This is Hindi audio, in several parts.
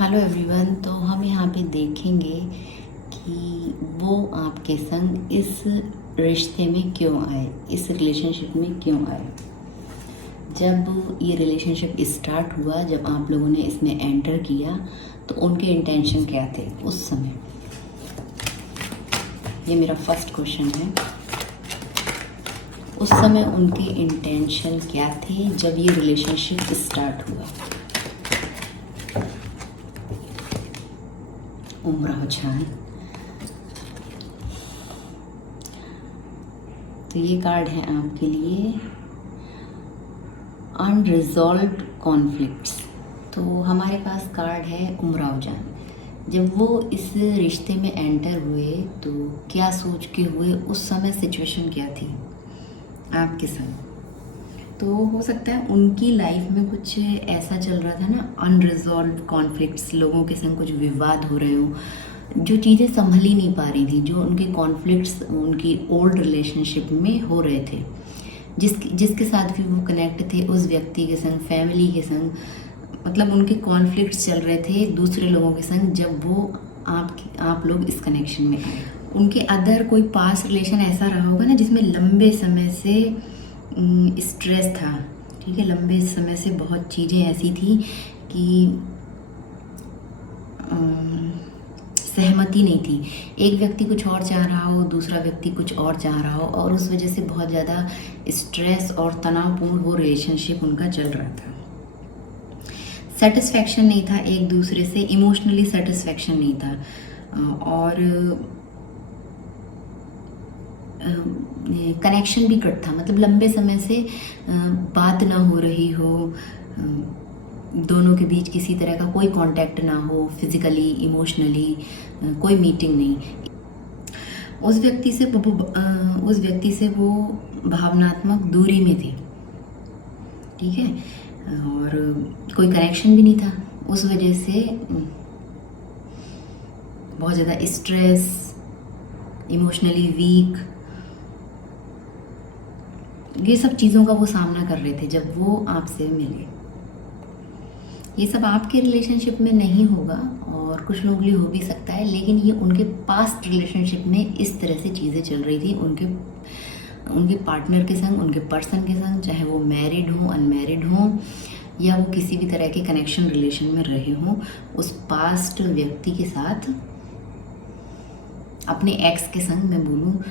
Hello everyone. तो हम यहाँ पे देखेंगे कि वो आपके संग इस रिश्ते में क्यों आए, इस रिलेशनशिप में क्यों आए। जब ये रिलेशनशिप स्टार्ट हुआ, जब आप लोगों ने इसमें एंटर किया, तो उनके इंटेंशन क्या थे उस समय। ये मेरा फर्स्ट क्वेश्चन है। उस समय उनके इंटेंशन क्या थे जब ये रिलेशनशिप स्टार्ट हुआ। उम्राव जान। तो ये कार्ड है आपके लिए अनरिजॉल्व्ड कॉन्फ्लिक्ट्स। तो हमारे पास कार्ड है उम्राव जान। जब वो इस रिश्ते में एंटर हुए तो क्या सोच के हुए, उस समय सिचुएशन क्या थी आपके संग। तो हो सकता है उनकी लाइफ में कुछ ऐसा चल रहा था ना, अनरिजॉल्व कॉन्फ्लिक्ट्स, लोगों के संग कुछ विवाद हो रहे हो, जो चीज़ें संभल ही नहीं पा रही थी, जो उनके कॉन्फ्लिक्ट्स उनकी ओल्ड रिलेशनशिप में हो रहे थे, जिसके साथ भी वो कनेक्ट थे, उस व्यक्ति के संग, फैमिली के संग, मतलब उनके कॉन्फ्लिक्ट्स चल रहे थे दूसरे लोगों के संग। जब वो आप लोग इस कनेक्शन में आए, उनके अदर कोई पास्ट रिलेशन ऐसा रहा होगा ना जिसमें लंबे समय से स्ट्रेस था। ठीक है, लंबे समय से बहुत चीज़ें ऐसी थी कि सहमति नहीं थी। एक व्यक्ति कुछ और चाह रहा हो, दूसरा व्यक्ति कुछ और चाह रहा हो, और उस वजह से बहुत ज़्यादा स्ट्रेस और तनावपूर्ण वो रिलेशनशिप उनका चल रहा था। सेटिस्फैक्शन नहीं था एक दूसरे से, इमोशनली सेटिस्फैक्शन नहीं था, और कनेक्शन भी कट था। मतलब लंबे समय से बात ना हो रही हो, दोनों के बीच किसी तरह का कोई कांटेक्ट ना हो, फिजिकली, इमोशनली कोई मीटिंग नहीं। उस व्यक्ति से वो भावनात्मक दूरी में थे। ठीक है, और कोई कनेक्शन भी नहीं था। उस वजह से बहुत ज़्यादा स्ट्रेस, इमोशनली वीक, ये सब चीज़ों का वो सामना कर रहे थे जब वो आपसे मिले। ये सब आपके रिलेशनशिप में नहीं होगा और कुछ लोगों के लिए हो भी सकता है, लेकिन ये उनके पास्ट रिलेशनशिप में इस तरह से चीज़ें चल रही थी उनके पार्टनर के संग, उनके पर्सन के संग, चाहे वो मैरिड हो, अनमैरिड हो, या वो किसी भी तरह के कनेक्शन रिलेशन में रहे हों। उस पास्ट व्यक्ति के साथ, अपने एक्स के संग मैं बोलूँ,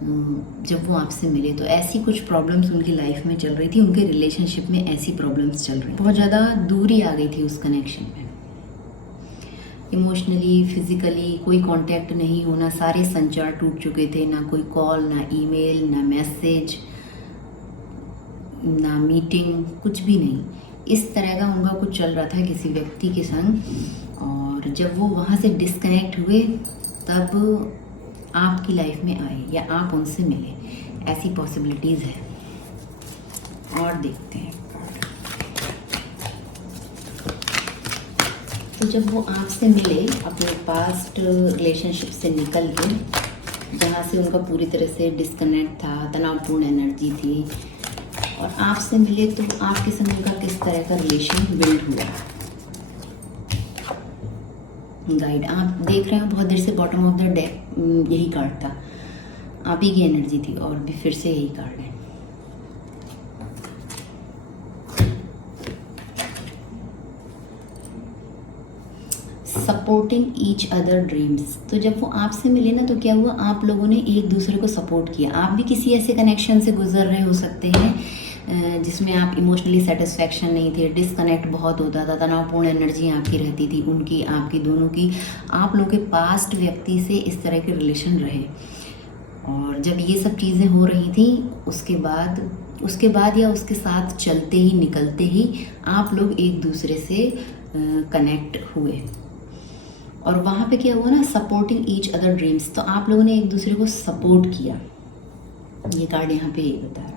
जब वो आपसे मिले तो ऐसी कुछ प्रॉब्लम्स उनकी लाइफ में चल रही थी, उनके रिलेशनशिप में ऐसी प्रॉब्लम्स चल रही, बहुत ज़्यादा दूरी आ गई थी उस कनेक्शन में। इमोशनली, फिजिकली कोई कांटेक्ट नहीं होना, सारे संचार टूट चुके थे, ना कोई कॉल, ना ईमेल, ना मैसेज, ना मीटिंग, कुछ भी नहीं। इस तरह का उनका कुछ चल रहा था किसी व्यक्ति के संग, और जब वो वहाँ से डिस्कनेक्ट हुए तब आपकी लाइफ में आए या आप उनसे मिले, ऐसी पॉसिबिलिटीज़ है। और देखते हैं। तो जब वो आपसे मिले अपने पास्ट रिलेशनशिप से निकल के, जहाँ से उनका पूरी तरह से डिस्कनेक्ट था, तनावपूर्ण एनर्जी थी, और आपसे मिले, तो आपके संग उनका किस तरह का रिलेशन बिल्ड हुआ। गाइड आप देख रहे हो, बहुत देर से बॉटम ऑफ द डेक यही कार्ड था, आप ही की एनर्जी थी, और भी फिर से यही कार्ड है। Supporting each other dreams. तो जब वो आपसे मिले ना, तो क्या हुआ, आप लोगों ने एक दूसरे को सपोर्ट किया। आप भी किसी ऐसे कनेक्शन से गुजर रहे हो सकते हैं जिसमें आप इमोशनली सेटिस्फैक्शन नहीं थे, डिस्कनेक्ट बहुत होता था, तनावपूर्ण एनर्जी आपकी रहती थी, उनकी, आपकी, दोनों की। आप लोगों के पास्ट व्यक्ति से इस तरह के रिलेशन रहे, और जब ये सब चीज़ें हो रही थी, उसके बाद या उसके साथ चलते ही, निकलते ही आप लोग एक दूसरे से कनेक्ट हुए, और वहाँ पे क्या हुआ ना, सपोर्टिंग ईच अदर ड्रीम्स। तो आप लोगों ने एक दूसरे को सपोर्ट किया। ये कार्ड यहाँ पे यही बता रहा है।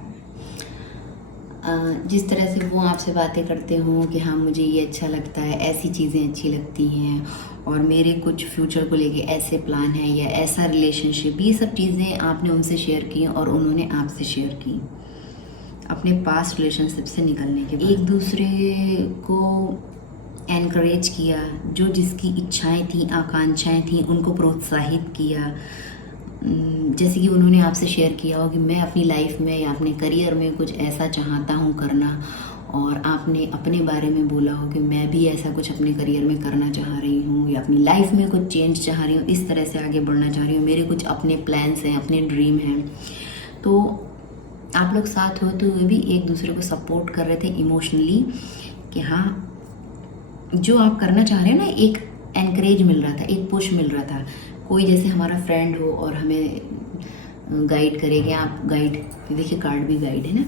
जिस तरह से वो आपसे बातें करते हो कि हाँ मुझे ये अच्छा लगता है, ऐसी चीज़ें अच्छी लगती हैं, और मेरे कुछ फ्यूचर को लेके ऐसे प्लान है, या ऐसा रिलेशनशिप, ये सब चीज़ें आपने उनसे शेयर की और उन्होंने आपसे शेयर की। अपने पास्ट रिलेशनशिप से निकलने के बाद एक दूसरे को एनकरेज किया, जो जिसकी इच्छाएं थी, आकांक्षाएं थी, उनको प्रोत्साहित किया। जैसे कि उन्होंने आपसे शेयर किया हो कि मैं अपनी लाइफ में या अपने करियर में कुछ ऐसा चाहता हूँ करना, और आपने अपने बारे में बोला हो कि मैं भी ऐसा कुछ अपने करियर में करना चाह रही हूँ या अपनी लाइफ में कुछ चेंज चाह रही हूँ, इस तरह से आगे बढ़ना चाह रही हूँ, मेरे कुछ अपने प्लान्स हैं, अपने ड्रीम हैं। तो आप लोग साथ होते हुए भी एक दूसरे को सपोर्ट कर रहे थे इमोशनली कि हाँ, जो आप करना चाह रहे हैं ना, एक एनकरेज मिल रहा था, एक पुश मिल रहा था। कोई जैसे हमारा फ्रेंड हो और हमें गाइड करेगा, आप गाइड, देखिए कार्ड भी गाइड है ना,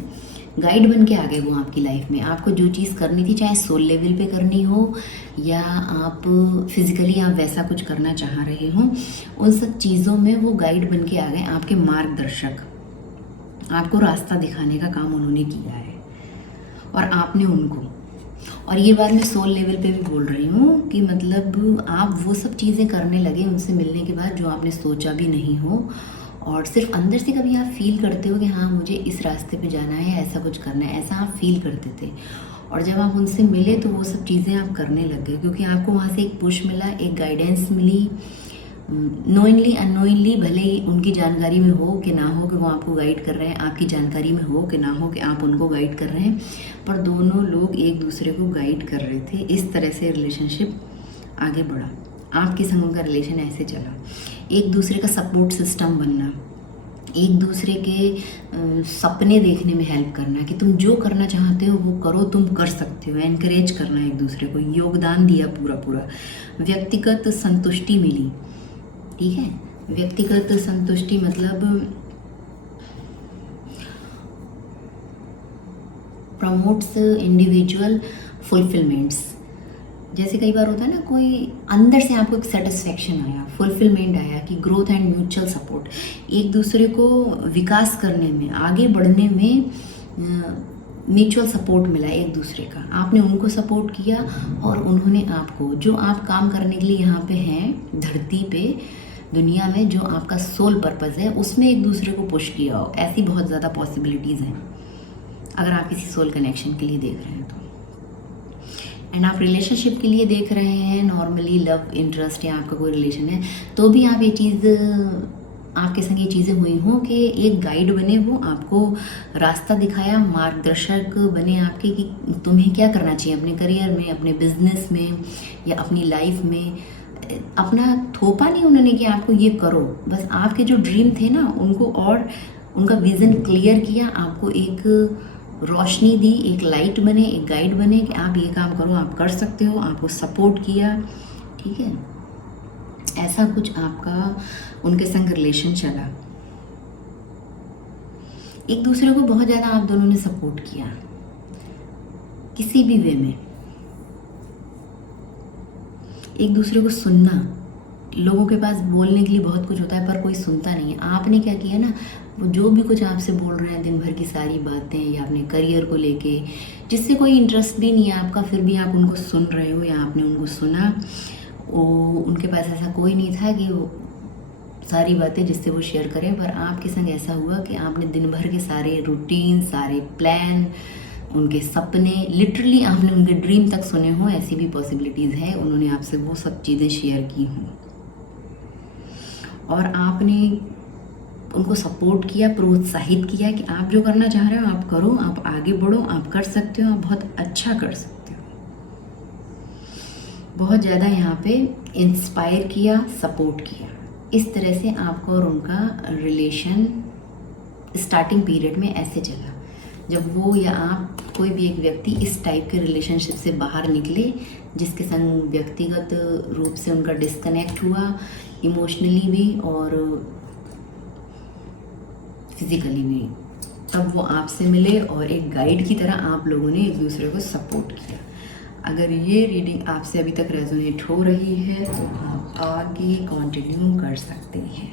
गाइड बन के आ गए वो आपकी लाइफ में। आपको जो चीज़ करनी थी, चाहे सोल लेवल पे करनी हो या आप फिजिकली आप वैसा कुछ करना चाह रहे हो, उन सब चीज़ों में वो गाइड बन के आ गए, आपके मार्गदर्शक। आपको रास्ता दिखाने का काम उन्होंने किया है और आपने उनको। और ये बात मैं सोल लेवल पे भी बोल रही हूँ कि मतलब आप वो सब चीज़ें करने लगे उनसे मिलने के बाद जो आपने सोचा भी नहीं हो, और सिर्फ अंदर से कभी आप फील करते हो कि हाँ मुझे इस रास्ते पे जाना है, ऐसा कुछ करना है, ऐसा आप फील करते थे। और जब आप उनसे मिले तो वो सब चीज़ें आप करने लग गए, क्योंकि आपको वहाँ से एक पुश मिला, एक गाइडेंस मिली। नोइंगली अननोइंगली, भले ही उनकी जानकारी में हो कि ना हो कि वो आपको गाइड कर रहे हैं, आपकी जानकारी में हो कि ना हो कि आप उनको गाइड कर रहे हैं, पर दोनों लोग एक दूसरे को गाइड कर रहे थे। इस तरह से रिलेशनशिप आगे बढ़ा, आपके संग उनका रिलेशन ऐसे चला। एक दूसरे का सपोर्ट सिस्टम बनना, एक दूसरे के सपने देखने में हेल्प करना कि तुम जो करना चाहते हो वो करो, तुम कर सकते हो, एनकरेज करना एक दूसरे को, योगदान दिया पूरा पूरा। व्यक्तिगत संतुष्टि मिली, ठीक है। व्यक्तिगत संतुष्टि मतलब प्रमोट्स इंडिविजुअल फुलफिलमेंट्स। जैसे कई बार होता है ना, कोई अंदर से आपको एक सेटिस्फेक्शन आया, फुलफिलमेंट आया कि ग्रोथ एंड म्यूचुअल सपोर्ट, एक दूसरे को विकास करने में, आगे बढ़ने में म्यूचुअल सपोर्ट मिला एक दूसरे का। आपने उनको सपोर्ट किया और उन्होंने आपको। जो आप काम करने के लिए यहाँ पे हैं धरती पे, दुनिया में, जो आपका सोल पर्पस है, उसमें एक दूसरे को पुश किया हो। ऐसी बहुत ज़्यादा पॉसिबिलिटीज़ हैं अगर आप किसी सोल कनेक्शन के लिए देख रहे हैं तो। एंड आप रिलेशनशिप के लिए देख रहे हैं, नॉर्मली लव इंटरेस्ट या आपका कोई रिलेशन है, तो भी आप ये चीज़, आपके संग ये चीज़ें हुई हों कि एक गाइड बने, वो आपको रास्ता दिखाया, मार्गदर्शक बने आपके कि तुम्हें क्या करना चाहिए अपने करियर में, अपने बिजनेस में या अपनी लाइफ में। अपना थोपा नहीं उन्होंने कि आपको ये करो, बस आपके जो ड्रीम थे ना उनको और उनका विज़न क्लियर किया, आपको एक रोशनी दी, एक लाइट बने, एक गाइड बने कि आप ये काम करो, आप कर सकते हो, आपको सपोर्ट किया, ठीक है। ऐसा कुछ आपका उनके संग रिलेशन चला। एक दूसरे को बहुत ज़्यादा आप दोनों ने सपोर्ट किया किसी भी वे में। एक दूसरे को सुनना, लोगों के पास बोलने के लिए बहुत कुछ होता है पर कोई सुनता नहीं है। आपने क्या किया ना, वो जो भी कुछ आपसे बोल रहे हैं दिन भर की सारी बातें या अपने करियर को लेके, जिससे कोई इंटरेस्ट भी नहीं है आपका, फिर भी आप उनको सुन रहे हो या आपने उनको सुना। वो उनके पास ऐसा कोई नहीं था कि वो सारी बातें जिससे वो शेयर करें, पर आपके संग ऐसा हुआ कि आपने दिन भर के सारे रूटीन, सारे प्लान, उनके सपने, लिटरली आपने उनके ड्रीम तक सुने हो, ऐसी भी पॉसिबिलिटीज़ है। उन्होंने आपसे वो सब चीज़ें शेयर की हों और आपने उनको सपोर्ट किया, प्रोत्साहित किया कि आप जो करना चाह रहे हो आप करो, आप आगे बढ़ो, आप कर सकते हो, आप बहुत अच्छा कर सकते हो। बहुत ज़्यादा यहाँ पे इंस्पायर किया, सपोर्ट किया। इस तरह से आपका और उनका रिलेशन स्टार्टिंग पीरियड में ऐसे चला। जब वो या आप, कोई भी एक व्यक्ति इस टाइप के रिलेशनशिप से बाहर निकले जिसके संग व्यक्तिगत रूप से उनका डिस्कनेक्ट हुआ, इमोशनली भी और फिजिकली भी, तब वो आपसे मिले और एक गाइड की तरह आप लोगों ने एक दूसरे को सपोर्ट किया। अगर ये रीडिंग आपसे अभी तक रेजोनेट हो रही है तो आप आगे कंटिन्यू कर सकते हैं।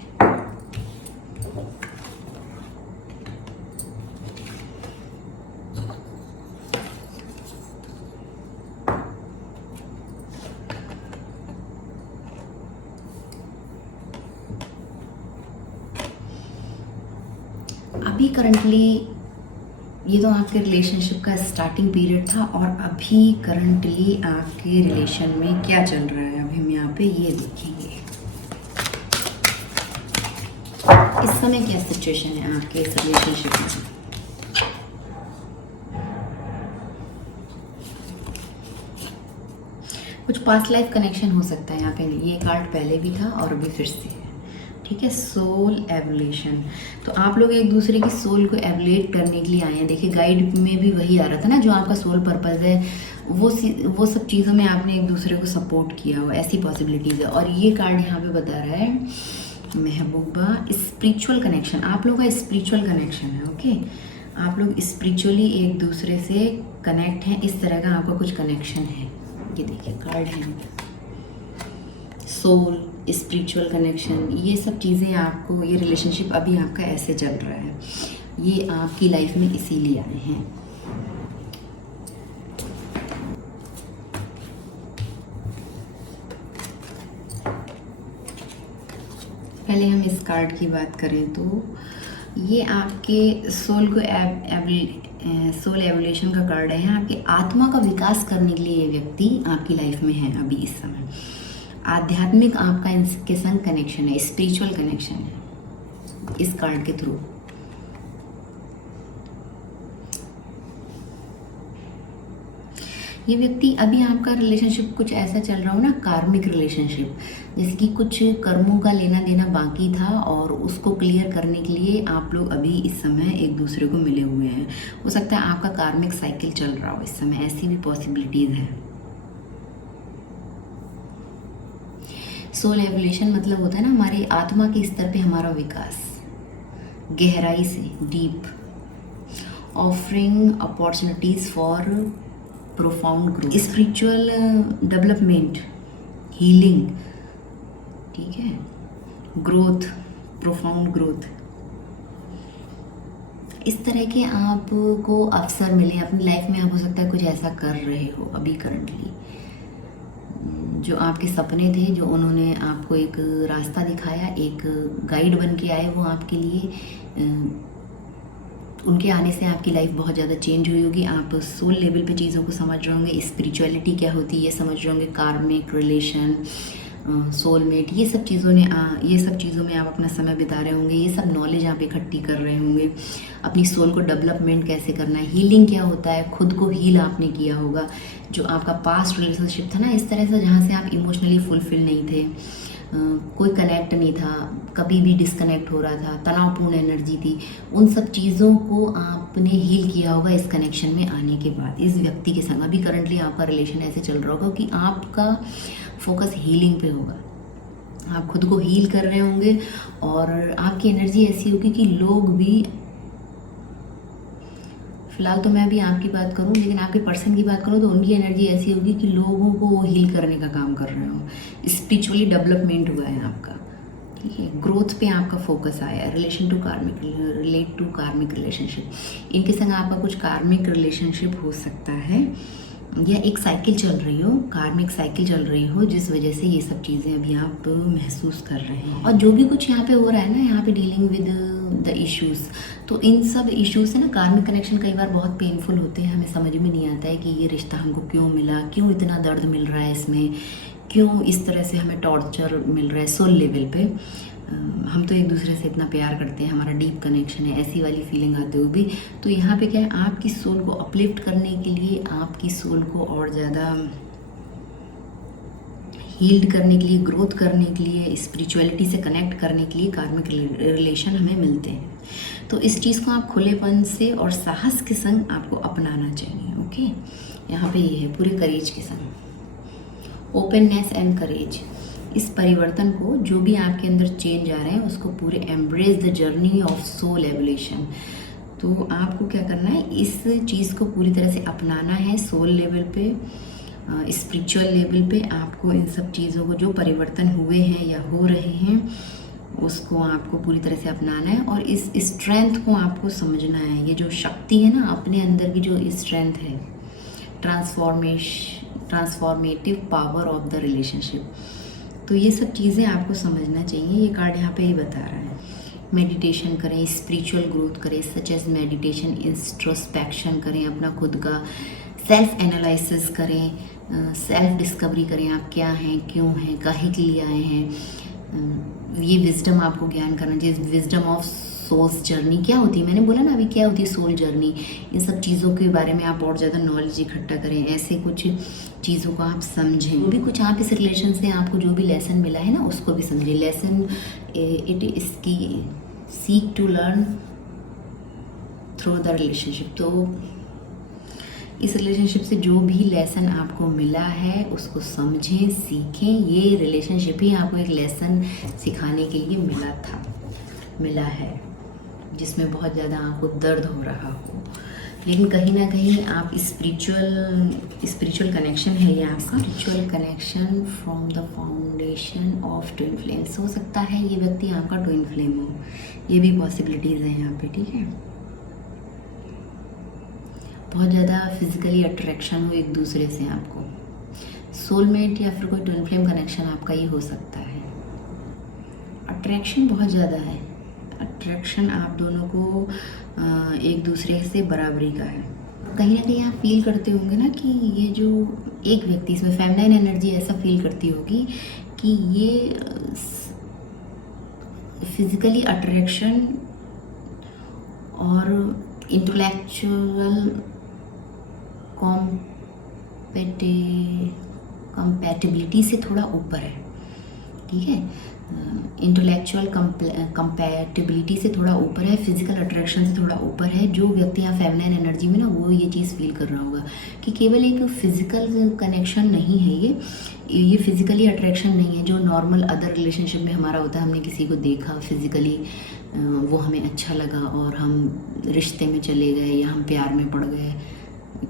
अभी करंटली ये तो आपके रिलेशनशिप का स्टार्टिंग पीरियड था, और अभी करंटली आपके रिलेशन में क्या चल रहा है अभी हम यहाँ पे ये देखेंगे। इस समय क्या सिचुएशन है आपके इस रिलेशनशिप में। कुछ पास्ट लाइफ कनेक्शन हो सकता है यहाँ पे, ये कार्ड पहले भी था और अभी फिर से है, ठीक है। सोल एवोल्यूशन, तो आप लोग एक दूसरे की सोल को एवोलेट करने के लिए आए हैं। देखिए गाइड में भी वही आ रहा था ना, जो आपका सोल पर्पस है वो सब चीज़ों में आपने एक दूसरे को सपोर्ट किया हो, ऐसी पॉसिबिलिटीज़ है। और ये कार्ड यहाँ पे बता रहा है महबूबा, स्पिरिचुअल कनेक्शन, आप लोगों का स्पिरिचुअल कनेक्शन है, ओके। आप लोग स्पिरिचुअली एक दूसरे से कनेक्ट हैं, इस तरह का आपका कुछ कनेक्शन है। ये देखिए कार्ड है सोल, स्पिरिचुअल कनेक्शन, ये सब चीज़ें आपको, ये रिलेशनशिप अभी आपका ऐसे चल रहा है, ये आपकी लाइफ में इसीलिए आए हैं। पहले हम इस कार्ड की बात करें तो ये आपके सोल को सोल एवोल्यूशन का कार्ड है। आपकी आत्मा का विकास करने के लिए ये व्यक्ति आपकी लाइफ में है अभी इस समय। आध्यात्मिक आपका इनके संग कनेक्शन है, स्पिरिचुअल कनेक्शन है इस कार्ड के थ्रू। ये व्यक्ति अभी आपका रिलेशनशिप कुछ ऐसा चल रहा हो ना, कार्मिक रिलेशनशिप, जैसे कि कुछ कर्मों का लेना देना बाकी था और उसको क्लियर करने के लिए आप लोग अभी इस समय एक दूसरे को मिले हुए हैं। हो सकता है आपका कार्मिक साइकिल चल रहा हो इस समय, ऐसी भी पॉसिबिलिटीज है। सोल एवोल्यूशन मतलब होता है ना हमारी आत्मा के स्तर पे हमारा विकास, गहराई से, deep, offering opportunities for profound growth, spiritual development, healing, ठीक है, ग्रोथ, प्रोफाउंड ग्रोथ, इस तरह के आपको अवसर मिले अपनी लाइफ में। आप हो सकता है कुछ ऐसा कर रहे हो अभी करंटली, जो आपके सपने थे, जो उन्होंने आपको एक रास्ता दिखाया, एक गाइड बन के आए वो आपके लिए, उनके आने से आपकी लाइफ बहुत ज़्यादा चेंज हुई होगी। आप सोल लेवल पे चीज़ों को समझ रहे होंगे, स्पिरिचुअलिटी क्या होती है ये समझ रहे होंगे, कार्मिक रिलेशन, सोलमेट, ये सब चीज़ों में आप अपना समय बिता रहे होंगे। ये सब नॉलेज आप इकट्ठी कर रहे होंगे, अपनी सोल को डेवलपमेंट कैसे करना है, हीलिंग क्या होता है, खुद को हील आपने किया होगा। जो आपका पास्ट रिलेशनशिप था ना इस तरह से, जहाँ से आप इमोशनली फुलफिल नहीं थे, कोई कनेक्ट नहीं था, कभी भी डिस्कनेक्ट हो रहा था, तनावपूर्ण एनर्जी थी, उन सब चीज़ों को आपने हील किया होगा इस कनेक्शन में आने के बाद, इस व्यक्ति के संग। अभी करंटली आपका रिलेशन ऐसे चल रहा होगा कि आपका फोकस हीलिंग पे होगा, आप खुद को हील कर रहे होंगे, और आपकी एनर्जी ऐसी होगी कि लोग भी, फिलहाल तो मैं भी आपकी बात करूं, लेकिन आपके पर्सन की बात करूं तो उनकी एनर्जी ऐसी होगी कि लोगों को वो हील करने का काम कर रहे हो, स्पिरिचुअली डेवलपमेंट हुआ है आपका, ठीक है, ग्रोथ पे आपका फोकस आया है। रिलेट टू कार्मिक रिलेशनशिप, इनके संग आपका कुछ कार्मिक रिलेशनशिप हो सकता है, या एक साइकिल चल रही हो, कार्मिक साइकिल चल रही हो, जिस वजह से ये सब चीज़ें अभी आप महसूस कर रहे हैं। और जो भी कुछ यहाँ पे हो रहा है ना, यहाँ पे डीलिंग विद द इश्यूज़, तो इन सब इश्यूज़ से ना कार्मिक कनेक्शन कई बार बहुत पेनफुल होते हैं, हमें समझ में नहीं आता है कि ये रिश्ता हमको क्यों मिला, क्यों इतना दर्द मिल रहा है इसमें, क्यों इस तरह से हमें टॉर्चर मिल रहा है सोल लेवल पे। हम तो एक दूसरे से इतना प्यार करते हैं, हमारा डीप कनेक्शन है, ऐसी वाली फीलिंग आते हुए भी। तो यहाँ पे क्या है, आपकी सोल को अपलिफ्ट करने के लिए, आपकी सोल को और ज़्यादा हील्ड करने के लिए, ग्रोथ करने के लिए, स्पिरिचुअलिटी से कनेक्ट करने के लिए कार्मिक रिलेशन हमें मिलते हैं। तो इस चीज़ को आप खुलेपन से और साहस के संग आपको अपनाना चाहिए, ओके। यहाँ पे ये है पूरे करेज के संग, ओपननेस एंड करेज, इस परिवर्तन को, जो भी आपके अंदर चेंज आ रहे हैं उसको पूरे embrace the journey of soul evolution. तो आपको क्या करना है, इस चीज़ को पूरी तरह से अपनाना है सोल लेवल पे, स्पिरिचुअल लेवल पे। आपको इन सब चीज़ों को, जो परिवर्तन हुए हैं या हो रहे हैं, उसको आपको पूरी तरह से अपनाना है, और इस स्ट्रेंथ को आपको समझना है। ये जो शक्ति है ना अपने अंदर की, जो स्ट्रेंथ है, transformative power of the relationship, तो ये सब चीज़ें आपको समझना चाहिए। ये कार्ड यहाँ पे ये बता रहा है मेडिटेशन करें, स्पिरिचुअल ग्रोथ करें, सच एज मेडिटेशन, इंट्रोस्पेक्शन करें, अपना खुद का सेल्फ एनालिसिस करें, सेल्फ डिस्कवरी करें, आप क्या हैं, क्यों हैं, काहे के लिए आए हैं। ये विजडम आपको ज्ञान करना चाहिए। विजडम ऑफ सोल्स जर्नी क्या होती है, मैंने बोला ना अभी क्या होती है सोल जर्नी, इन सब चीज़ों के बारे में आप और ज़्यादा नॉलेज इकट्ठा करें, ऐसे कुछ चीज़ों को आप समझें। जो भी कुछ आप इस रिलेशन से आपको जो भी लेसन मिला है ना उसको भी समझें। लेसन इट इसकी seek to learn through the relationship. तो इस रिलेशनशिप से जो भी लेसन आपको मिला है उसको समझें, सीखें। ये रिलेशनशिप ही आपको एक लेसन सिखाने के लिए मिला है, जिसमें बहुत ज़्यादा आपको दर्द हो रहा हो, लेकिन कहीं ना कहीं आप स्पिरिचुअल कनेक्शन है ये आपका। Spiritual connection from the foundation of twin flames. हो सकता है ये व्यक्ति आपका ट्विन फ्लेम हो, ये भी पॉसिबिलिटीज़ हैं यहाँ पे, ठीक है। बहुत ज़्यादा फिजिकली अट्रैक्शन हो एक दूसरे से आपको, सोलमेट या फिर कोई ट्विन फ्लेम कनेक्शन आपका ये हो सकता है। अट्रैक्शन बहुत ज़्यादा है, अट्रैक्शन आप दोनों को एक दूसरे से बराबरी का है। कहीं ना कहीं आप फील करते होंगे ना कि ये जो एक व्यक्ति, इसमें फेमिनाइन एनर्जी ऐसा फील करती होगी कि ये फिजिकली अट्रैक्शन और इंटेलेक्चुअल कंपैटिबिलिटी से थोड़ा ऊपर है, ठीक है। इंटेलेक्चुअल कंपैटिबिलिटी से थोड़ा ऊपर है, फिजिकल अट्रैक्शन से थोड़ा ऊपर है। जो व्यक्ति यहाँ फेमिनाइन एनर्जी में ना वो ये चीज़ फील कर रहा होगा कि केवल एक फिजिकल कनेक्शन नहीं है, ये फिजिकली अट्रैक्शन नहीं है जो नॉर्मल अदर रिलेशनशिप में हमारा होता है। हमने किसी को देखा फिजिकली, वो हमें अच्छा लगा और हम रिश्ते में चले गए या हम प्यार में पड़ गए,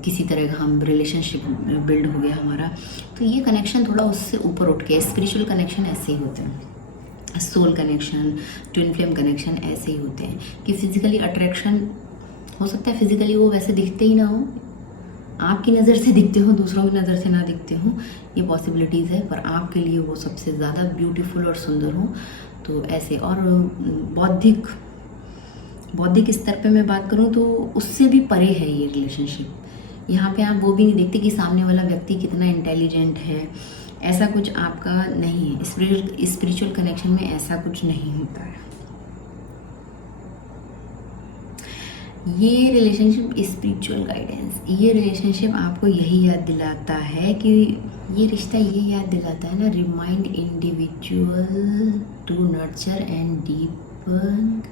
किसी तरह का हम रिलेशनशिप बिल्ड हो गया हमारा। तो ये कनेक्शन थोड़ा उससे ऊपर उठ के, स्पिरिचुअल कनेक्शन ऐसे ही होते हैं, soul connection, twin flame connection ऐसे ही होते हैं कि फिजिकली अट्रैक्शन हो सकता है, फिजिकली वो वैसे दिखते ही ना हो, आपकी नज़र से दिखते हो, दूसरों की नज़र से ना दिखते हो, ये पॉसिबिलिटीज़ है, पर आपके लिए वो सबसे ज़्यादा ब्यूटीफुल और सुंदर हो। तो ऐसे, और बौद्धिक स्तर पे मैं बात करूँ तो उससे भी परे है ये रिलेशनशिप। यहाँ पे आप वो भी नहीं देखते कि सामने वाला व्यक्ति कितना इंटेलिजेंट है, ऐसा कुछ आपका नहीं है। स्पिरिचुअल कनेक्शन में ऐसा कुछ नहीं होता है। ये रिलेशनशिप स्पिरिचुअल गाइडेंस, ये रिलेशनशिप आपको यही याद दिलाता है कि ये रिश्ता ये याद दिलाता है ना, remind individual to nurture and deepen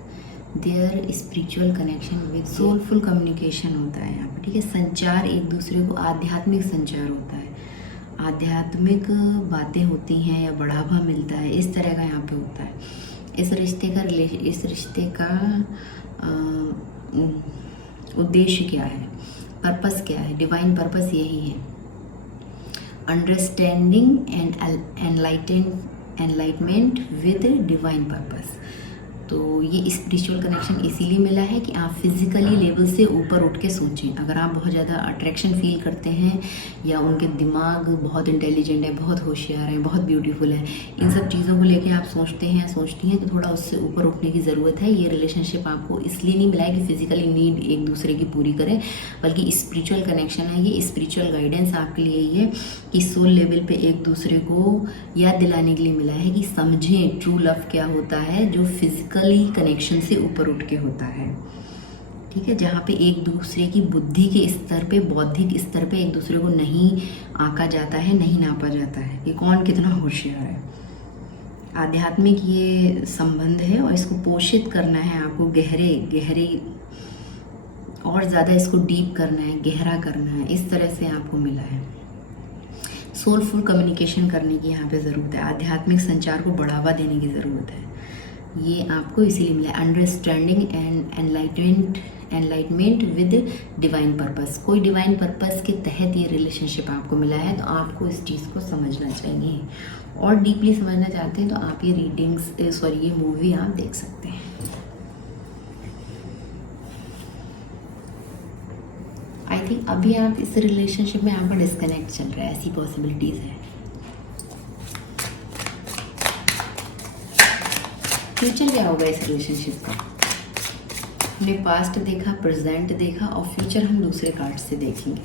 their spiritual connection with soulful communication होता है यहाँ पे, ठीक है। संचार एक दूसरे को, आध्यात्मिक संचार होता है, आध्यात्मिक बातें होती हैं या बढ़ावा मिलता है, इस तरह का यहाँ पे होता है। इस रिश्ते का उद्देश्य क्या है, पर्पस क्या है, डिवाइन पर्पस यही है, understanding and enlightenment with divine purpose. तो ये स्पिरिचुअल कनेक्शन इसीलिए मिला है कि आप फिजिकली लेवल से ऊपर उठ के सोचें। अगर आप बहुत ज़्यादा अट्रैक्शन फील करते हैं या उनके दिमाग बहुत इंटेलिजेंट है, बहुत होशियार है, बहुत ब्यूटीफुल है, इन सब चीज़ों को लेके आप सोचते हैं, सोचती हैं, तो थोड़ा उससे ऊपर उठने की ज़रूरत है। ये रिलेशनशिप आपको इसलिए नहीं मिला है कि फिजिकली नीड एक दूसरे की पूरी करें, बल्कि स्पिरिचुअल कनेक्शन है, ये स्पिरिचुअल गाइडेंस आपके लिए ये कि सोल लेवल पे एक दूसरे को याद दिलाने के लिए मिला है कि समझें ट्रू लव क्या होता है, जो फिजिकली कनेक्शन से ऊपर उठ के होता है, ठीक है। जहाँ पे एक दूसरे की बुद्धि के स्तर पे, बौद्धिक स्तर पे एक दूसरे को नहीं आंका जाता है, नहीं नापा जाता है कि कौन कितना होशियार है। आध्यात्मिक ये संबंध है और इसको पोषित करना है आपको, गहरे और ज़्यादा इसको डीप करना है, गहरा करना है, इस तरह से आपको मिला है। सोलफुल कम्युनिकेशन करने की यहाँ पे ज़रूरत है, आध्यात्मिक संचार को बढ़ावा देने की ज़रूरत है, ये आपको इसीलिए मिला। Understanding and enlightenment with divine purpose, कोई डिवाइन पर्पस के तहत ये रिलेशनशिप आपको मिला है, तो आपको इस चीज़ को समझना चाहिए। और डीपली समझना चाहते हैं तो आप ये ये मूवी आप देख सकते हैं। आई थिंक अभी आप इस रिलेशनशिप में आपका डिस्कनेक्ट चल रहा है, ऐसी पॉसिबिलिटीज़ है। फ्यूचर क्या होगा इस रिलेशनशिप का? हमने पास्ट देखा, प्रेजेंट देखा और फ्यूचर हम दूसरे कार्ड से देखेंगे,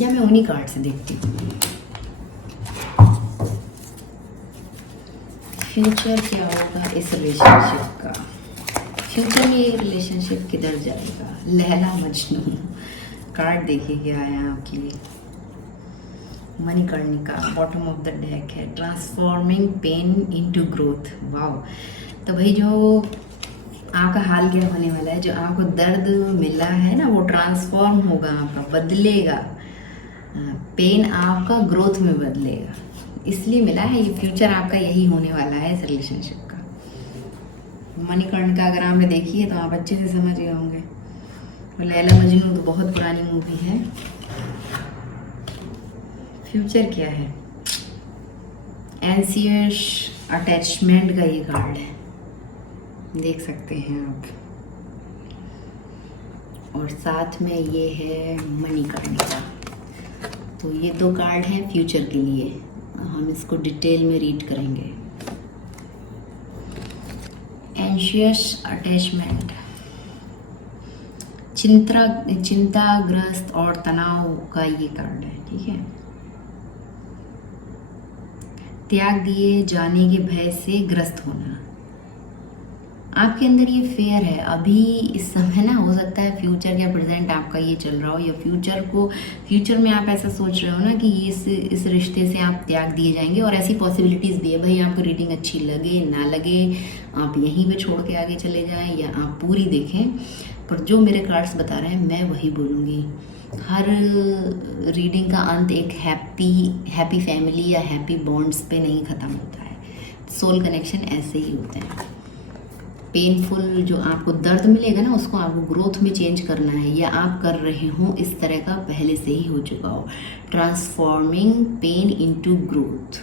या मैं उन्हीं कार्ड से देखती हूँ। फ्यूचर क्या होगा इस रिलेशनशिप का? फ्यूचर में ये रिलेशनशिप किधर जाएगा? लैला मजनू कार्ड देखिए क्या आया आपके लिए। Manikarnika bottom of the deck है, transforming pain into growth. Wow, तो भाई जो आपका हाल क्या होने वाला है, जो आपको दर्द मिला है ना, वो ट्रांसफॉर्म होगा, आपका बदलेगा। पेन आपका ग्रोथ में बदलेगा, इसलिए मिला है ये फ्यूचर आपका यही होने वाला है इस रिलेशनशिप का। मणिकर्णिका अगर आपने देखी है तो आप अच्छे से समझ गए होंगे। लैला मजनू तो बहुत पुरानी मूवी है। फ्यूचर क्या है? एंशियस अटैचमेंट का ये कार्ड है, देख सकते हैं आप, और साथ में ये है मणिकर्णिका। तो ये दो कार्ड हैं फ्यूचर के लिए, हम इसको डिटेल में रीड करेंगे। एंशियस अटैचमेंट चिंताग्रस्त और तनाव का ये कार्ड है, ठीक है। त्याग दिए जाने के भय से ग्रस्त होना, आपके अंदर ये फेयर है अभी इस समय ना। हो सकता है फ्यूचर या प्रेजेंट आपका ये चल रहा हो, या फ्यूचर में आप ऐसा सोच रहे हो ना कि इस रिश्ते से आप त्याग दिए जाएंगे, और ऐसी पॉसिबिलिटीज़ भी है। भाई आपको रीडिंग अच्छी लगे ना लगे, आप यहीं पे छोड़ के आगे चले जाएं या आप पूरी देखें, पर जो मेरे कार्ड्स बता रहे हैं मैं वही बोलूँगी। हर रीडिंग का अंत एक हैप्पी फैमिली या हैप्पी बॉन्ड्स पे नहीं ख़त्म होता है। सोल कनेक्शन ऐसे ही होते हैं। पेनफुल जो आपको दर्द मिलेगा ना, उसको आपको ग्रोथ में चेंज करना है, या आप कर रहे हो इस तरह का पहले से ही हो चुका हो। Transforming pain into growth.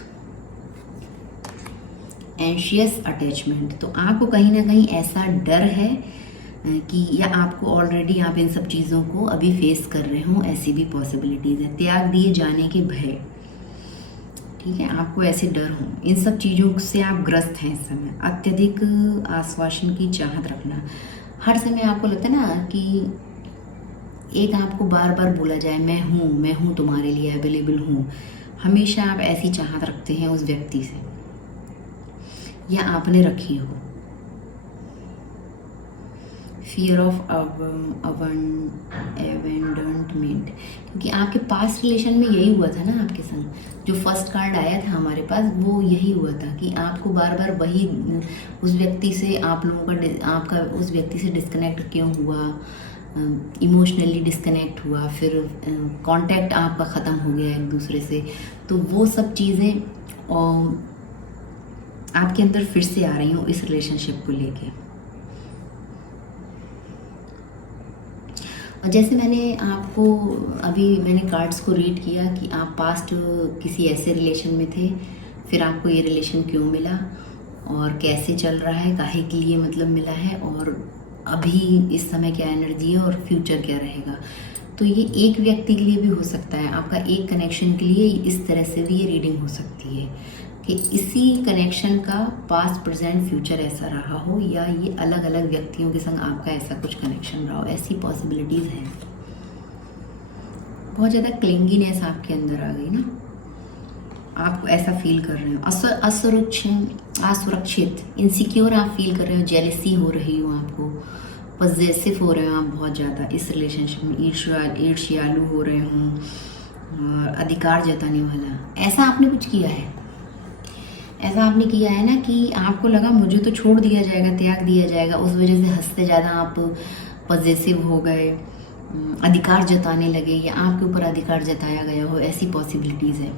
Anxious attachment, तो आपको कहीं ना कहीं ऐसा डर है कि या आपको ऑलरेडी आप इन सब चीज़ों को अभी फेस कर रहे हो, ऐसी भी पॉसिबिलिटीज़ है। त्याग दिए जाने के भय, ठीक है, आपको ऐसे डर हो, इन सब चीज़ों से आप ग्रस्त हैं इस समय। अत्यधिक आश्वासन की चाहत रखना, हर समय आपको लगता है ना कि एक आपको बार बार बोला जाए मैं हूँ तुम्हारे लिए अवेलेबल हूँ। हमेशा आप ऐसी चाहत रखते हैं उस व्यक्ति से, या आपने रखी हो। फियर ऑफ अबेंडनमेंट, क्योंकि आपके पास्ट रिलेशन में यही हुआ था ना आपके संग। जो फर्स्ट कार्ड आया था हमारे पास वो यही हुआ था कि आपको बार बार वही उस व्यक्ति से आप लोगों का आपका उस व्यक्ति से डिस्कनेक्ट क्यों हुआ, इमोशनली डिस्कनेक्ट हुआ, फिर कांटेक्ट आपका ख़त्म हो गया एक दूसरे से। तो वो सब चीज़ें आपके अंदर फिर से आ रही हूँ इस रिलेशनशिप को लेके। और जैसे मैंने कार्ड्स को रीड किया कि आप पास्ट किसी ऐसे रिलेशन में थे, फिर आपको ये रिलेशन क्यों मिला और कैसे चल रहा है, काहे के लिए मतलब मिला है, और अभी इस समय क्या एनर्जी है और फ्यूचर क्या रहेगा। तो ये एक व्यक्ति के लिए भी हो सकता है, आपका एक कनेक्शन के लिए इस तरह से भी ये रीडिंग हो सकती है कि इसी कनेक्शन का पास्ट प्रेजेंट फ्यूचर ऐसा रहा हो, या ये अलग अलग व्यक्तियों के संग आपका ऐसा कुछ कनेक्शन रहा हो, ऐसी पॉसिबिलिटीज़ हैं। बहुत ज़्यादा क्लिंगीनेस आपके अंदर आ गई ना, आप ऐसा फील कर रहे हो, असुरक्षित, इनसिक्योर आप फील कर रहे हो, जेलसी हो रही हो, आपको पॉजेसिव हो रहे हो आप बहुत ज़्यादा इस रिलेशनशिप में, ईर्ष्यालु हो रहे हो, अधिकार जताने वाला, ऐसा आपने कुछ किया है। ऐसा आपने किया है ना कि आपको लगा मुझे तो छोड़ दिया जाएगा, त्याग दिया जाएगा, उस वजह से हद से ज़्यादा आप पॉजेसिव हो गए, अधिकार जताने लगे, या आपके ऊपर अधिकार जताया गया हो, ऐसी पॉसिबिलिटीज़ है।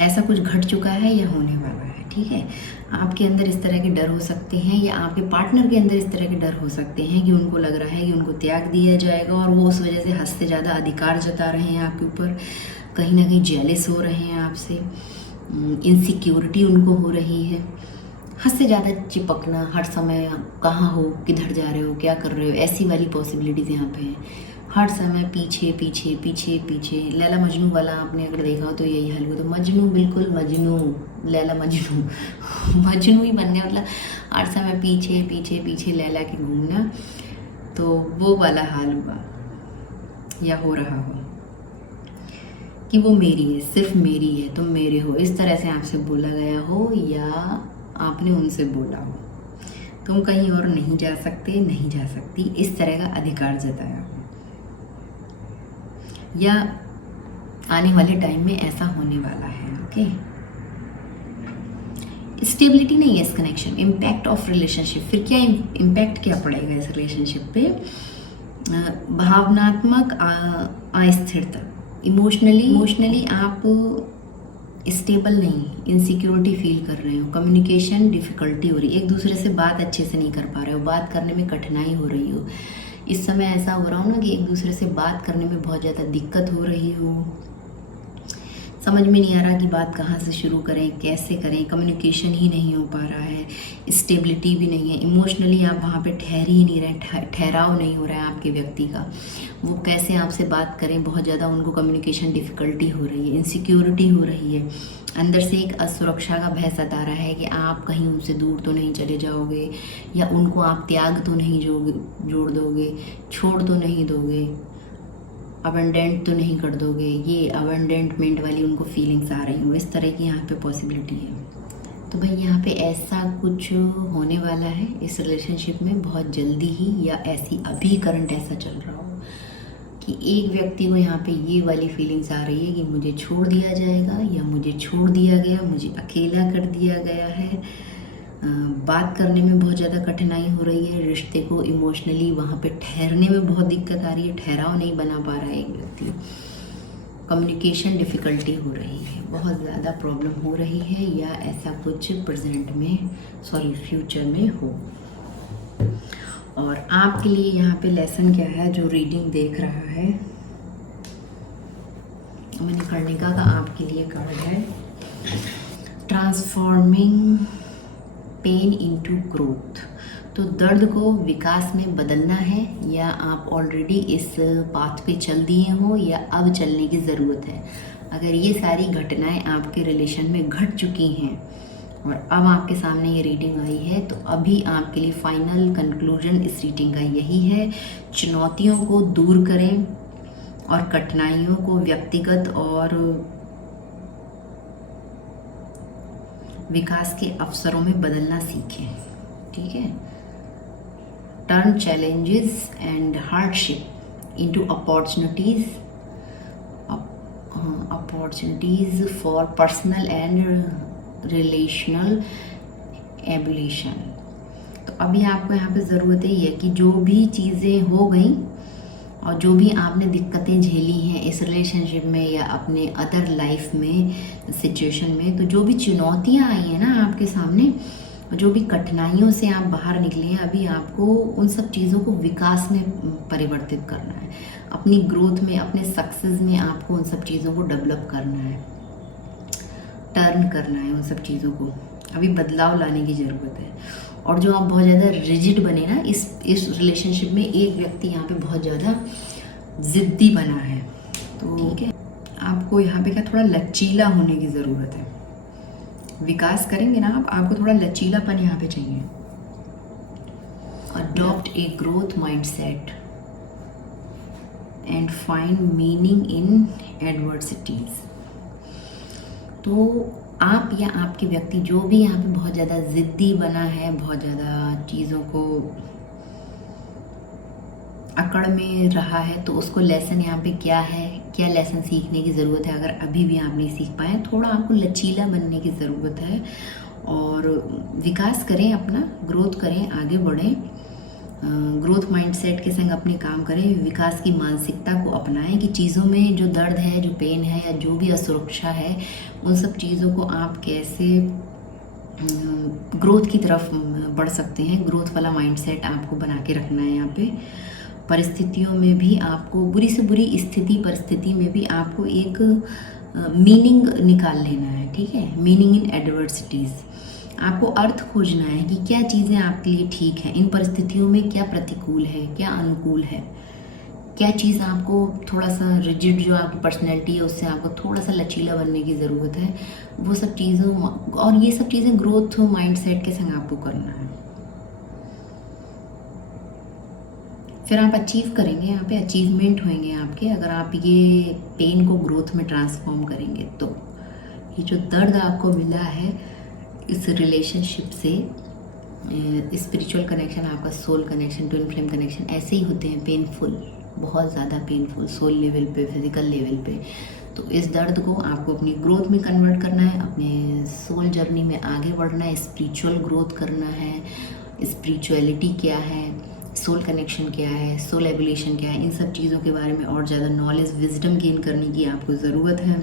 ऐसा कुछ घट चुका है या होने वाला है, ठीक है। आपके अंदर इस तरह के डर हो सकते हैं, या आपके पार्टनर के अंदर इस तरह के डर हो सकते हैं कि उनको लग रहा है कि उनको त्याग दिया जाएगा, और वो उस वजह से हद से ज़्यादा अधिकार जता रहे हैं आपके ऊपर, कहीं ना कहीं जेलस हो रहे हैं आपसे, इनसिक्योरिटी उनको हो रही है, हद से ज़्यादा चिपकना, हर समय कहाँ हो, किधर जा रहे हो, क्या कर रहे हो, ऐसी वाली पॉसिबिलिटीज़ यहाँ पे हैं। हर समय पीछे पीछे पीछे पीछे। लैला मजनू वाला आपने अगर देखा हो तो यही हाल हुआ। तो मजनू, बिल्कुल मजनू, लैला मजनू मजनू ही बनने, मतलब हर समय पीछे पीछे पीछे लैला के घूमना। तो वो वाला हाल हुआ या हो रहा हो कि वो मेरी है, सिर्फ मेरी है, तुम मेरे हो, इस तरह से आपसे बोला गया हो या आपने उनसे बोला हो, तुम कहीं और नहीं जा सकते, नहीं जा सकती, इस तरह का अधिकार जताया हो, या आने वाले टाइम में ऐसा होने वाला है। ओके, स्टेबिलिटी नहीं है इस कनेक्शन। इम्पैक्ट ऑफ रिलेशनशिप, फिर क्या इम्पैक्ट क्या पड़ेगा इस रिलेशनशिप पे? भावनात्मक अस्थिरता, इमोशनली आप स्टेबल नहीं, इनसिक्योरिटी फील कर रहे हो, कम्युनिकेशन डिफिकल्टी हो रही है, एक दूसरे से बात अच्छे से नहीं कर पा रहे हो, बात करने में कठिनाई हो रही हो। इस समय ऐसा हो रहा हो ना कि एक दूसरे से बात करने में बहुत ज़्यादा दिक्कत हो रही हो, समझ में नहीं आ रहा कि बात कहाँ से शुरू करें, कैसे करें, कम्युनिकेशन ही नहीं हो पा रहा है, स्टेबिलिटी भी नहीं है, इमोशनली आप वहाँ पे ठहर ही नहीं रहे, ठहराव नहीं हो रहा है आपके व्यक्ति का, वो कैसे आपसे बात करें, बहुत ज़्यादा उनको कम्युनिकेशन डिफ़िकल्टी हो रही है, इनसिक्योरिटी हो रही है, अंदर से एक असुरक्षा का भय सता रहा है कि आप कहीं उनसे दूर तो नहीं चले जाओगे, या उनको आप त्याग तो नहीं जोड़ दोगे, छोड़ तो नहीं दोगे, अबेंडेंट तो नहीं कर दोगे, ये अबेंडेंटमेंट वाली उनको फीलिंग्स आ रही हो, इस तरह की यहाँ पे पॉसिबिलिटी है। तो भाई यहाँ पे ऐसा कुछ होने वाला है इस रिलेशनशिप में बहुत जल्दी ही, या ऐसी अभी करंट ऐसा चल रहा हो कि एक व्यक्ति को यहाँ पे ये वाली फीलिंग्स आ रही है कि मुझे छोड़ दिया जाएगा, या मुझे छोड़ दिया गया, मुझे अकेला कर दिया गया है, बात करने में बहुत ज़्यादा कठिनाई हो रही है, रिश्ते को इमोशनली वहाँ पे ठहरने में बहुत दिक्कत आ रही है, ठहराव नहीं बना पा रहा है एक व्यक्ति, कम्युनिकेशन डिफ़िकल्टी हो रही है, बहुत ज़्यादा प्रॉब्लम हो रही है, या ऐसा कुछ प्रेजेंट में फ्यूचर में हो। और आपके लिए यहाँ पे लेसन क्या है जो रीडिंग देख रहा है, मणिकर्णिका का आपके लिए कार्ड है, ट्रांसफॉर्मिंग पेन इनटू ग्रोथ। तो दर्द को विकास में बदलना है, या आप ऑलरेडी इस पाथ पे चल दिए हो, या अब चलने की ज़रूरत है। अगर ये सारी घटनाएं आपके रिलेशन में घट चुकी हैं और अब आपके सामने ये रीडिंग आई है, तो अभी आपके लिए फाइनल कंक्लूजन इस रीडिंग का यही है, चुनौतियों को दूर करें और कठिनाइयों को व्यक्तिगत और विकास के अवसरों में बदलना सीखें। ठीक है, turn challenges and hardship into opportunities for personal and relational evolution. तो अभी आपको यहाँ पे ज़रूरत ही है कि जो भी चीज़ें हो गई और जो भी आपने दिक्कतें झेली हैं इस रिलेशनशिप में या अपने अदर लाइफ में सिचुएशन में, तो जो भी चुनौतियाँ आई हैं ना आपके सामने, जो भी कठिनाइयों से आप बाहर निकले हैं, अभी आपको उन सब चीज़ों को विकास में परिवर्तित करना है, अपनी ग्रोथ में, अपने सक्सेस में आपको उन सब चीज़ों को डेवलप करना है, टर्न करना है उन सब चीज़ों को, अभी बदलाव लाने की ज़रूरत है। और जो आप बहुत ज़्यादा रिजिड बने ना इस रिलेशनशिप में, एक व्यक्ति यहाँ पे बहुत ज़्यादा ज़िद्दी बना है, तो ठीक है, आपको यहाँ पे क्या थोड़ा लचीला होने की ज़रूरत है। विकास करेंगे ना आप, आपको थोड़ा लचीलापन यहाँ पे चाहिए। Adopt a growth mindset and find meaning in adversities. तो आप या आपके व्यक्ति जो भी यहाँ पे बहुत ज़्यादा ज़िद्दी बना है, बहुत ज़्यादा चीज़ों को अकड़ में रहा है, तो उसको लेसन यहाँ पे क्या है, क्या लेसन सीखने की ज़रूरत है। अगर अभी भी आप नहीं सीख पाए, थोड़ा आपको लचीला बनने की ज़रूरत है और विकास करें, अपना ग्रोथ करें, आगे बढ़ें, ग्रोथ माइंडसेट के संग अपने काम करें, विकास की मानसिकता को अपनाएं कि चीज़ों में जो दर्द है, जो पेन है, या जो भी असुरक्षा है, उन सब चीज़ों को आप कैसे ग्रोथ की तरफ बढ़ सकते हैं। ग्रोथ वाला माइंडसेट आपको बना के रखना है। यहाँ पे परिस्थितियों में भी आपको, बुरी से बुरी स्थिति परिस्थिति में भी आपको एक मीनिंग निकाल लेना है। ठीक है, मीनिंग इन एडवर्सिटीज़, आपको अर्थ खोजना है कि क्या चीज़ें आपके लिए ठीक है, इन परिस्थितियों में क्या प्रतिकूल है, क्या अनुकूल है, क्या चीज़ आपको थोड़ा सा रिजिड, जो आपकी पर्सनैलिटी है उससे आपको थोड़ा सा लचीला बनने की ज़रूरत है, वो सब चीज़ों, और ये सब चीज़ें ग्रोथ माइंडसेट के संग आपको करना है। फिर आप अचीव करेंगे, यहाँ पे अचीवमेंट होंगे आपके, अगर आप ये पेन को ग्रोथ में ट्रांसफॉर्म करेंगे तो। ये जो दर्द आपको मिला है इस रिलेशनशिप से, स्पिरिचुअल कनेक्शन, आपका soul connection, twin flame connection ऐसे ही होते हैं, पेनफुल, बहुत ज़्यादा पेनफुल, सोल लेवल पे, फिजिकल लेवल पे। तो इस दर्द को आपको अपनी ग्रोथ में कन्वर्ट करना है, अपने सोल जर्नी में आगे बढ़ना है, स्पिरिचुअल ग्रोथ करना है। स्पिरिचुअलिटी क्या है, सोल कनेक्शन क्या है, सोल एवोल्यूशन क्या है, इन सब चीज़ों के बारे में और ज़्यादा नॉलेज, विजडम गेन करने की आपको ज़रूरत है।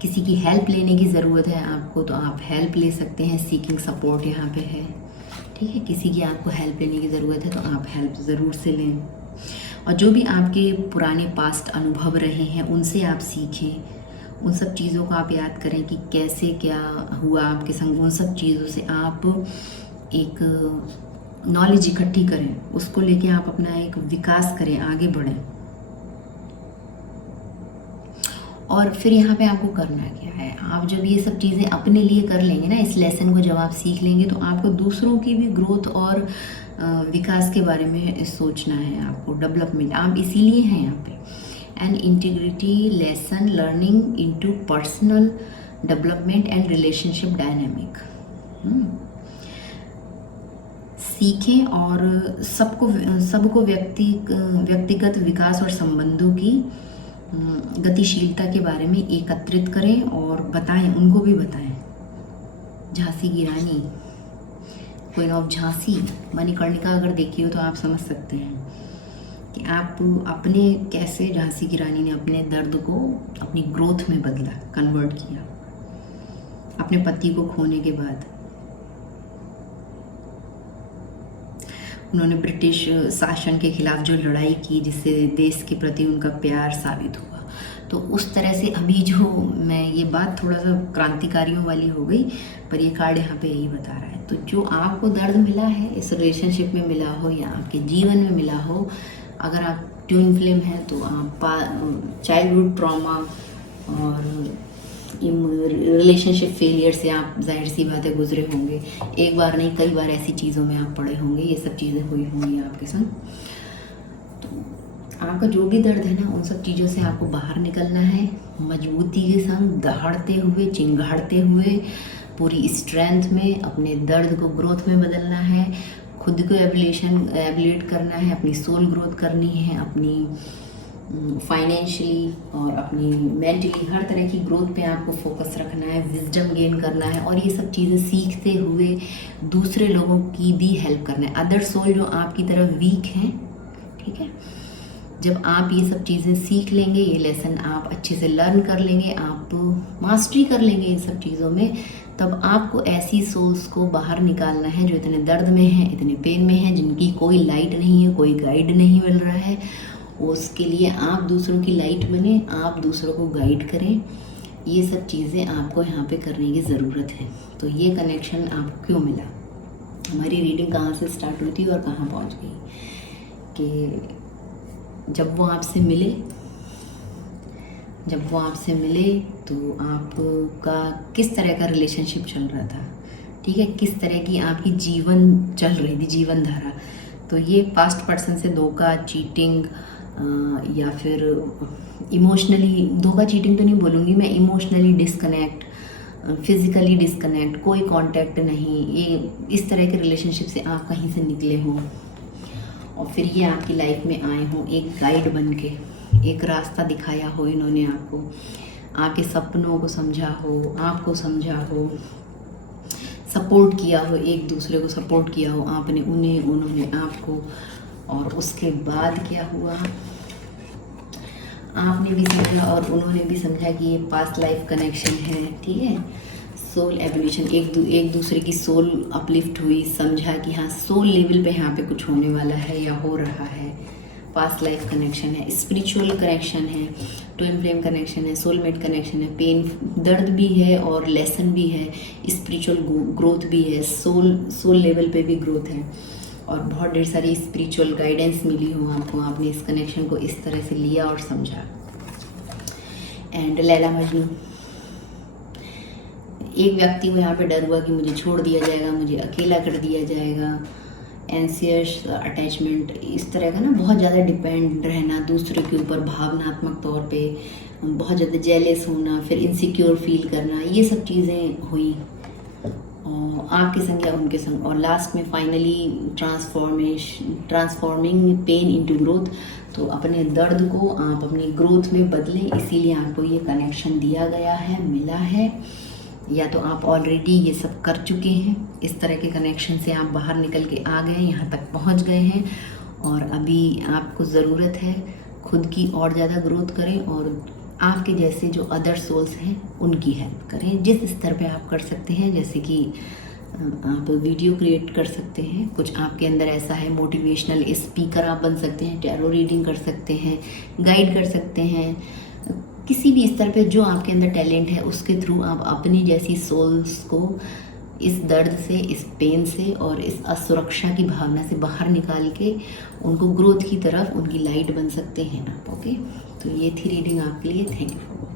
किसी की हेल्प लेने की ज़रूरत है आपको, तो आप हेल्प ले सकते हैं, सीकिंग सपोर्ट यहाँ पे है, ठीक है। किसी की आपको हेल्प लेने की ज़रूरत है तो आप हेल्प ज़रूर से लें। और जो भी आपके पुराने पास्ट अनुभव रहे हैं उनसे आप सीखें, उन सब चीज़ों को आप याद करें कि कैसे क्या हुआ आपके संग। उन सब चीज़ों से आप एक नॉलेज इकट्ठी करें, उसको लेके आप अपना एक विकास करें, आगे बढ़ें। और फिर यहाँ पे आपको करना क्या है, आप जब ये सब चीज़ें अपने लिए कर लेंगे ना, इस लेसन को जब आप सीख लेंगे, तो आपको दूसरों की भी ग्रोथ और विकास के बारे में सोचना है, आपको डेवलपमेंट, आप इसीलिए हैं यहाँ पे। And integrity lesson learning into personal development and relationship dynamic. सीखें और सबको व्यक्तिगत विकास और संबंधों की गतिशीलता के बारे में एकत्रित करें और बताएं, उनको भी बताएं। झांसी की रानी, क्वीन ऑफ झांसी, मणिकर्णिका अगर देखी हो तो आप समझ सकते हैं कि आप अपने कैसे झांसी की रानी ने अपने दर्द को अपनी ग्रोथ में बदला, कन्वर्ट किया अपने पति को खोने के बाद। उन्होंने ब्रिटिश शासन के खिलाफ जो लड़ाई की, जिससे देश के प्रति उनका प्यार साबित हुआ। तो उस तरह से अभी जो मैं ये बात थोड़ा सा क्रांतिकारियों वाली हो गई, पर ये कार्ड यहाँ पे यही बता रहा है। तो जो आपको दर्द मिला है, इस रिलेशनशिप में मिला हो या आपके जीवन में मिला हो, अगर आप ट्विन फ्लेम हैं तो आप चाइल्डहुड ट्रॉमा और रिलेशनशिप फेलियर से आप जाहिर सी बातें गुजरे होंगे। एक बार नहीं, कई बार ऐसी चीज़ों में आप पड़े होंगे, ये सब चीज़ें हुई होंगी आपके संग। तो आपका जो भी दर्द है ना, उन सब चीज़ों से आपको बाहर निकलना है, मजबूती के संग, दहाड़ते हुए, चिंगाड़ते हुए, पूरी स्ट्रेंथ में अपने दर्द को ग्रोथ में बदलना है, खुद को एवोल्यूट करना है, अपनी सोल ग्रोथ करनी है, अपनी फाइनेंशियली और अपनी मेंटली, हर तरह की ग्रोथ पे आपको फोकस रखना है, विजडम गेन करना है, और ये सब चीज़ें सीखते हुए दूसरे लोगों की भी हेल्प करना है। अदर सोल जो आपकी तरफ वीक हैं, ठीक है, जब आप ये सब चीज़ें सीख लेंगे, ये लेसन आप अच्छे से लर्न कर लेंगे, आप मास्टरी कर लेंगे इन सब चीज़ों में, तब आपको ऐसी सोल्स को बाहर निकालना है जो इतने दर्द में हैं, इतने पेन में हैं, जिनकी कोई लाइट नहीं है, कोई गाइड नहीं मिल रहा है। उसके लिए आप दूसरों की लाइट बने, आप दूसरों को गाइड करें। ये सब चीज़ें आपको यहाँ पे करने की ज़रूरत है। तो ये कनेक्शन आपको क्यों मिला, हमारी रीडिंग कहाँ से स्टार्ट हुई थी और कहाँ पहुँच गई, कि जब वो आपसे मिले तो आपका किस तरह का रिलेशनशिप चल रहा था, ठीक है, किस तरह की आपकी जीवन चल रही थी, जीवन धारा। तो ये पास्ट पर्सन से धोखा, चीटिंग, या फिर इमोशनली धोखा, चीटिंग तो नहीं बोलूँगी मैं, इमोशनली डिस्कनेक्ट, फिजिकली डिस्कनेक्ट, कोई कांटेक्ट नहीं, ये इस तरह के रिलेशनशिप से आप कहीं से निकले हो और फिर ये आपकी लाइफ में आए हों, एक गाइड बन के, एक रास्ता दिखाया हो इन्होंने आपको, आपके सपनों को समझा हो, आपको समझा हो, सपोर्ट किया हो, एक दूसरे को सपोर्ट किया हो आपने उन्हें, उन्होंने आपको। और उसके बाद क्या हुआ, आपने भी समझा और उन्होंने भी समझा कि ये पास्ट लाइफ कनेक्शन है, ठीक है, सोल एवोल्यूशन, एक दूसरे की सोल अपलिफ्ट हुई, समझा कि हाँ सोल लेवल पे यहाँ पे कुछ होने वाला है या हो रहा है। पास्ट लाइफ कनेक्शन है, स्पिरिचुअल कनेक्शन है, ट्विन फ्लेम कनेक्शन है, सोलमेट कनेक्शन है, पेन दर्द भी है और लेसन भी है, स्पिरिचुअल ग्रोथ भी है, सोल लेवल पे भी ग्रोथ है। और बहुत ढेर सारी स्पिरिचुअल गाइडेंस मिली हो आपको, आपने इस कनेक्शन को इस तरह से लिया और समझा। एंड लैला मजनू, एक व्यक्ति को यहाँ पे डर हुआ कि मुझे छोड़ दिया जाएगा, मुझे अकेला कर दिया जाएगा, एंसियस अटैचमेंट, इस तरह का ना बहुत ज़्यादा डिपेंड रहना दूसरे के ऊपर भावनात्मक तौर पे, बहुत ज़्यादा जेलस होना, फिर इनसिक्योर फील करना, ये सब चीज़ें हुई और आपके संग या उनके संग। और लास्ट में finally transforming pain into growth, तो अपने दर्द को आप अपनी ग्रोथ में बदलें, इसीलिए आपको ये कनेक्शन दिया गया है, मिला है। या तो आप ऑलरेडी ये सब कर चुके हैं, इस तरह के कनेक्शन से आप बाहर निकल के आ गए, यहाँ तक पहुँच गए हैं और अभी आपको ज़रूरत है खुद की और ज़्यादा ग्रोथ करें और आपके जैसे जो अदर सोल्स हैं उनकी हेल्प करें जिस स्तर पे आप कर सकते हैं। जैसे कि आप वीडियो क्रिएट कर सकते हैं, कुछ आपके अंदर ऐसा है, मोटिवेशनल स्पीकर आप बन सकते हैं, टैरो रीडिंग कर सकते हैं, गाइड कर सकते हैं, किसी भी स्तर पे जो आपके अंदर टैलेंट है उसके थ्रू आप अपनी जैसी सोल्स को इस दर्द से, इस पेन से और इस असुरक्षा की भावना से बाहर निकाल के उनको ग्रोथ की तरफ, उनकी लाइट बन सकते हैं आप। ओके, तो ये थी रीडिंग आपके लिए। Thank you.